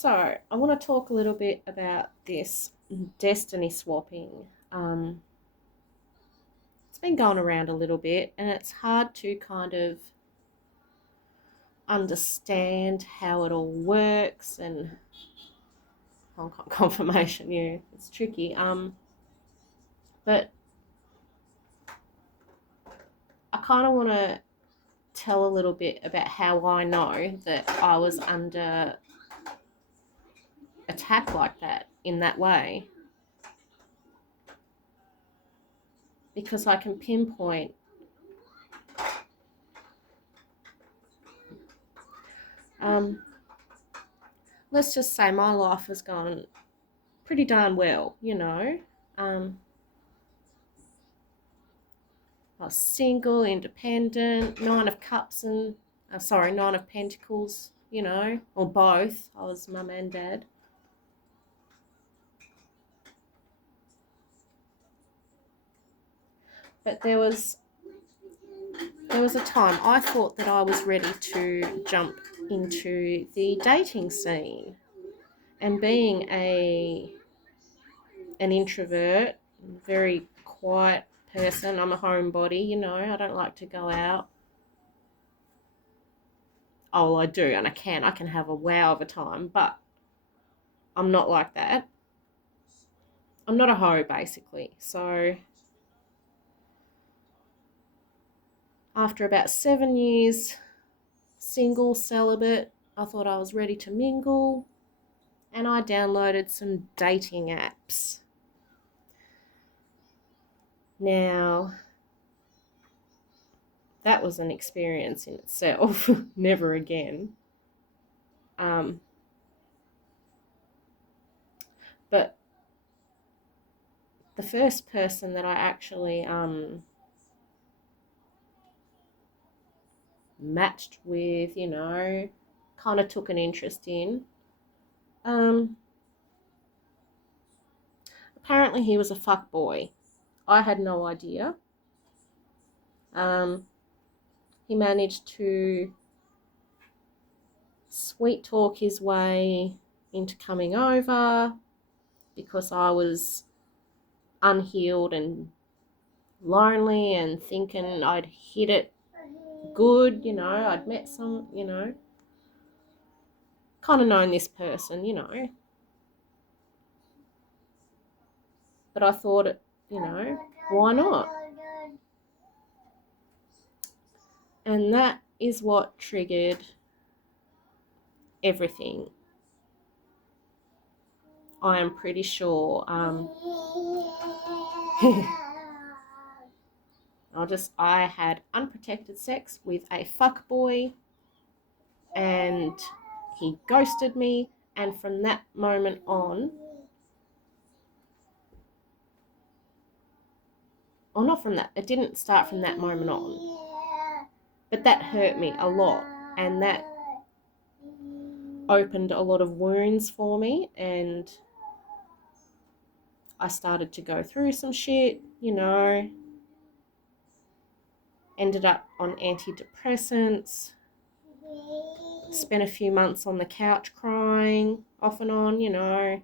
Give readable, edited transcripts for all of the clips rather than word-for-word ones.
So, I want to talk a little bit about this destiny swapping. Um, it's been going around a little bit, and it's hard to kind of understand how it all works and confirmation. Yeah, it's tricky. But I kind of want to tell a little bit about how I know that I was under attack like that in that way, because I can pinpoint. Um, let's just say my life has gone pretty darn well. Um, I was single, independent, Nine of Cups and, Nine of Pentacles, or both. I was mum and dad. But there was a time I thought that I was ready to jump into the dating scene. And being an introvert, very quiet person, I'm a homebody, I don't like to go out. Oh, well, I do, and I can have a wow of a time, but I'm not like that. I'm not a hoe, basically. So after about 7 years, single, celibate, I thought I was ready to mingle, and I downloaded some dating apps. Now, that was an experience in itself. Never again. Um, but the first person that I actually matched with, kind of took an interest in, um, apparently he was a fuck boy. I had no idea. Um, he managed to sweet talk his way into coming over because I was unhealed and lonely and thinking I'd hit it good. I'd met some, kind of known this person. But I thought, why not? And that is what triggered everything. I am pretty sure. I had unprotected sex with a fuck boy, and he ghosted me. And from that moment on, or not from that, it didn't start from that moment on, but that hurt me a lot, and that opened a lot of wounds for me, and I started to go through some shit. Ended up on antidepressants, spent a few months on the couch crying off and on.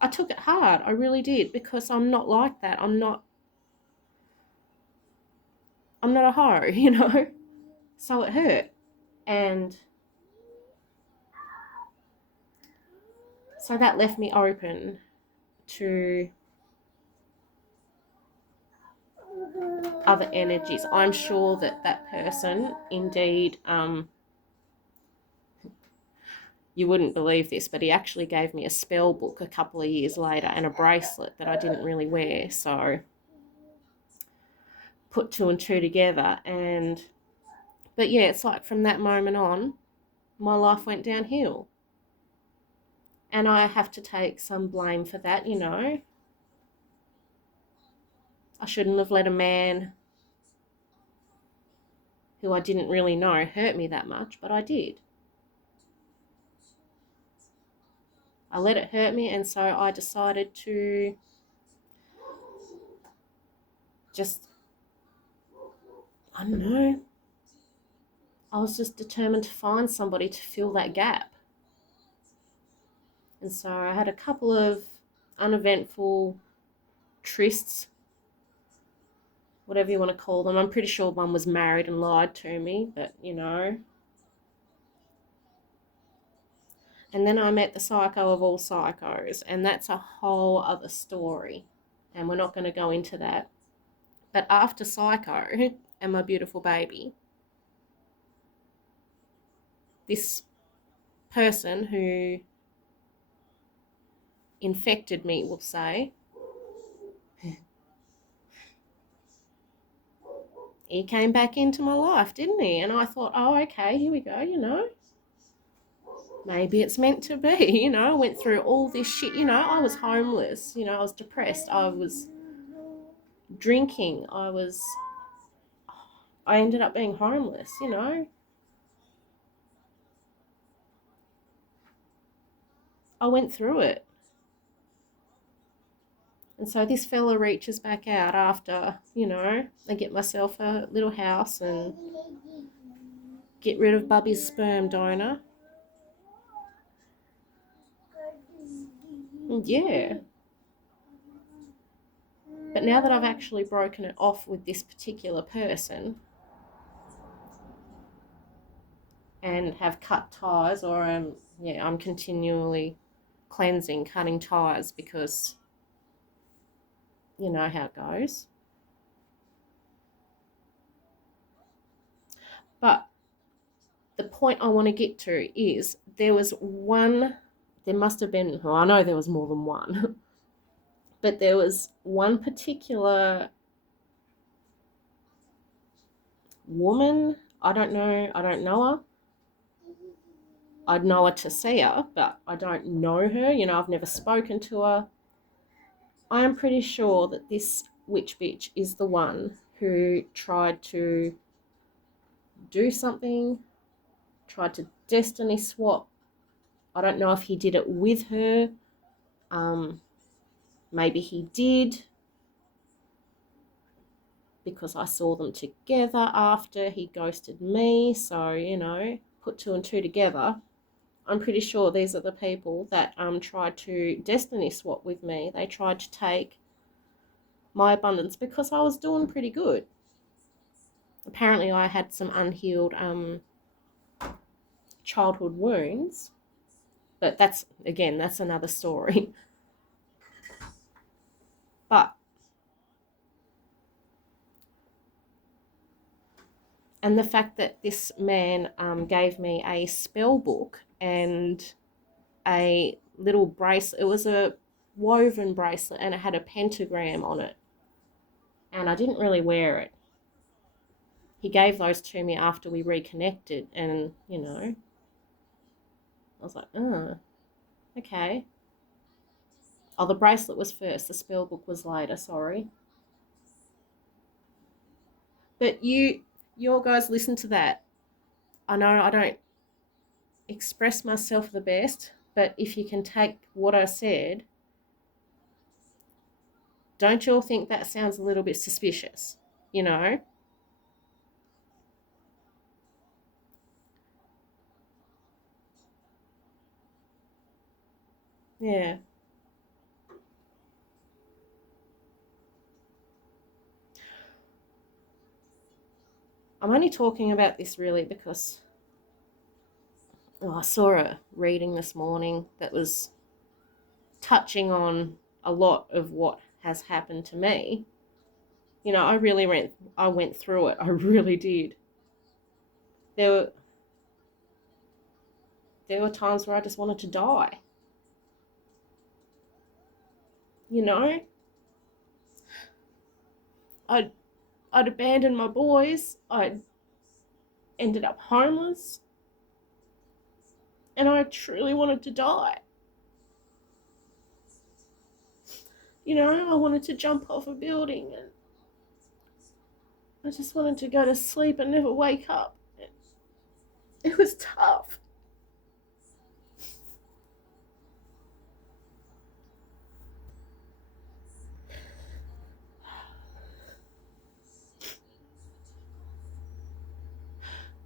I took it hard, I really did, because I'm not like that. I'm not a hoe. So it hurt. And so that left me open to other energies. I'm sure that person indeed, you wouldn't believe this, but he actually gave me a spell book a couple of years later and a bracelet that I didn't really wear. So put two and two together, but yeah, it's like from that moment on, my life went downhill. And I have to take some blame for that. I shouldn't have let a man who I didn't really know hurt me that much, but I did. I let it hurt me, and so I decided to just, I don't know, I was just determined to find somebody to fill that gap. And so I had a couple of uneventful trysts, whatever you want to call them. I'm pretty sure one was married and lied to me, but you know. And then I met the psycho of all psychos, and that's a whole other story. And we're not going to go into that. But after Psycho and my beautiful baby, this person who infected me, we'll say, he came back into my life, didn't he? And I thought, oh, okay, here we go, you know. Maybe it's meant to be, you know. I went through all this shit, you know. I was homeless, you know, I was depressed, I was drinking, I ended up being homeless, you know. I went through it. And so this fella reaches back out after, you know, I get myself a little house and get rid of Bubby's sperm donor. And yeah. But now that I've actually broken it off with this particular person and have cut ties, or I'm continually cleansing, cutting ties because you know how it goes. But the point I want to get to is there must have been, well, I know there was more than one, but there was one particular woman. I don't know her. I'd know her to see her, but I don't know her. You know, I've never spoken to her. I am pretty sure that this witch bitch is the one who tried to do something, tried to destiny swap. I don't know if he did it with her. Um, Maybe he did because I saw them together after he ghosted me. So, you know, put two and two together. I'm pretty sure these are the people that tried to destiny swap with me. They tried to take my abundance because I was doing pretty good. Apparently, I had some unhealed childhood wounds, but that's another story. But and the fact that this man gave me a spell book and a little bracelet. It was a woven bracelet and it had a pentagram on it. And I didn't really wear it. He gave those to me after we reconnected, and you know, I was like, oh, okay. Oh, the bracelet was first, the spell book was later, sorry. But your guys listen to that. I know I don't express myself the best, but if you can take what I said, don't you all think that sounds a little bit suspicious? You know? Yeah. I'm only talking about this really because I saw a reading this morning that was touching on a lot of what has happened to me. You know, I went through it. I really did. There were there were times where I just wanted to die. You know, I'd I'd abandoned my boys. I'd ended up homeless, and I truly wanted to die. You know, I wanted to jump off a building, and I just wanted to go to sleep and never wake up. It was tough.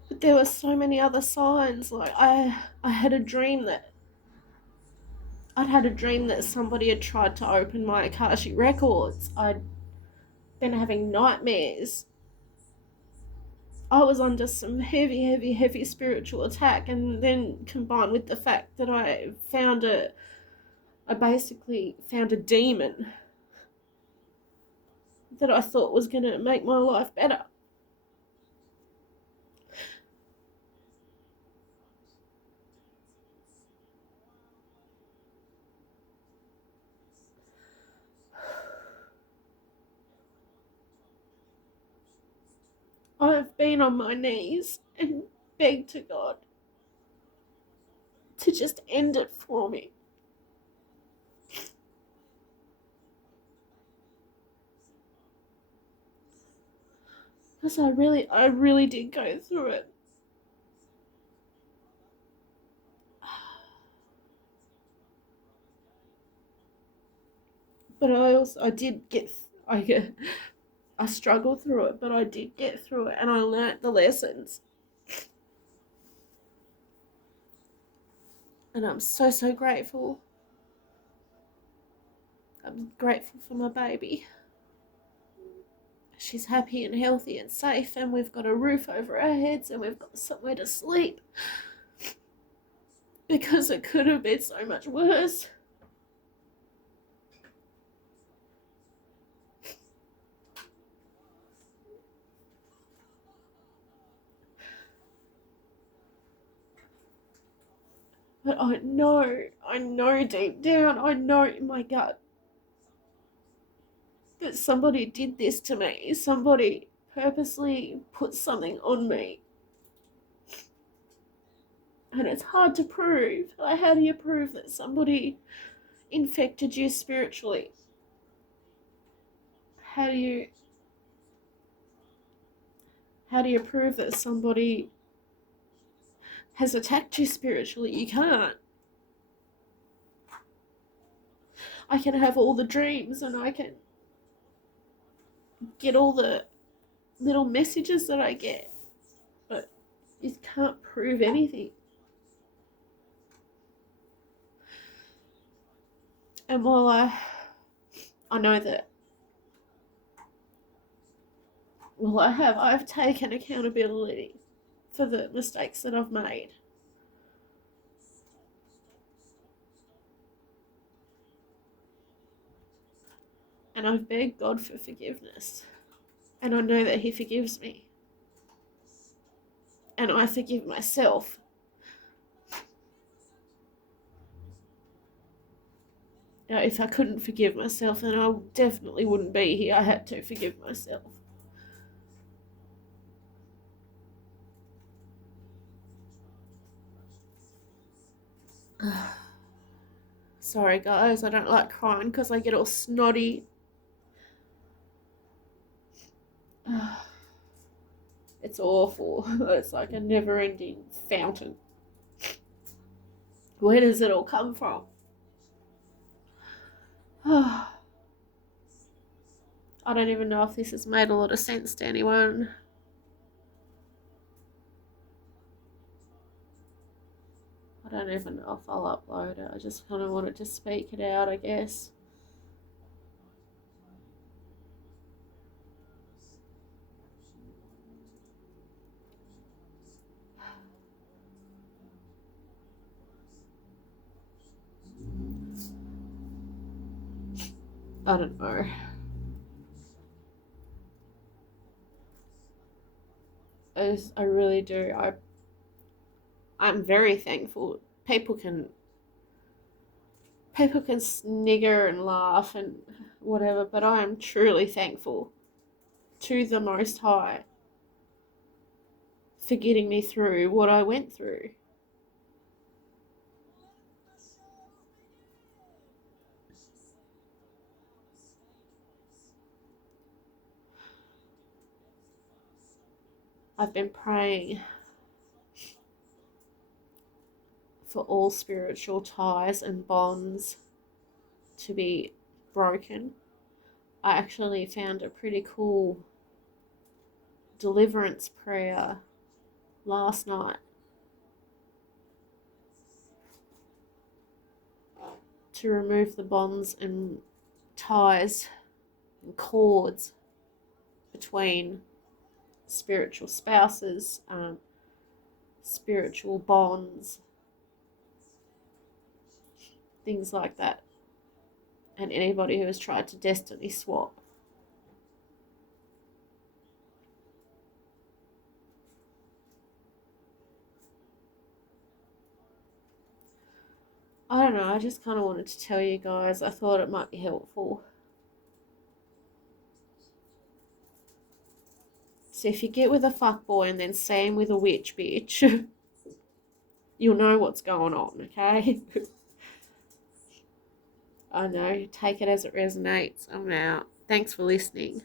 But there were so many other signs. Like I had a dream that I'd had a dream that somebody had tried to open my Akashic records. I'd been having nightmares. I was under some heavy spiritual attack, and then combined with the fact that I basically found a demon that I thought was going to make my life better. I've been on my knees and begged to God to just end it for me. Because I really did go through it. But I struggled through it, but I did get through it, and I learnt the lessons. And I'm so grateful. I'm grateful for my baby. She's happy and healthy and safe, and we've got a roof over our heads, and we've got somewhere to sleep. Because it could have been so much worse. But I know deep down, I know in my gut that somebody did this to me. Somebody purposely put something on me. And it's hard to prove. Like, how do you prove that somebody infected you spiritually? How do you prove that somebody has attacked you spiritually? You can't. I can have all the dreams, and I can get all the little messages that I get, but you can't prove anything. And while I know that, well, I've taken accountability for the mistakes that I've made. And I've begged God for forgiveness. And I know that He forgives me. And I forgive myself. Now, if I couldn't forgive myself, then I definitely wouldn't be here. I had to forgive myself. Sorry, guys, I don't like crying because I get all snotty. It's awful. It's like a never-ending fountain. Where does it all come from? I don't even know if this has made a lot of sense to anyone. I don't even know if I'll upload it. I just kind of wanted to speak it out, I guess. I don't know. I really do. I'm very thankful. People can snigger and laugh and whatever, but I am truly thankful to the Most High for getting me through what I went through. I've been praying for all spiritual ties and bonds to be broken. I actually found a pretty cool deliverance prayer last night. to remove the bonds and ties and cords between spiritual spouses, spiritual bonds, things like that, and anybody who has tried to destiny swap. I don't know, I just kind of wanted to tell you guys. I thought it might be helpful. So if you get with a fuckboy and then see him with a witch bitch, you'll know what's going on, okay? I know, take it as it resonates. I'm out. Thanks for listening.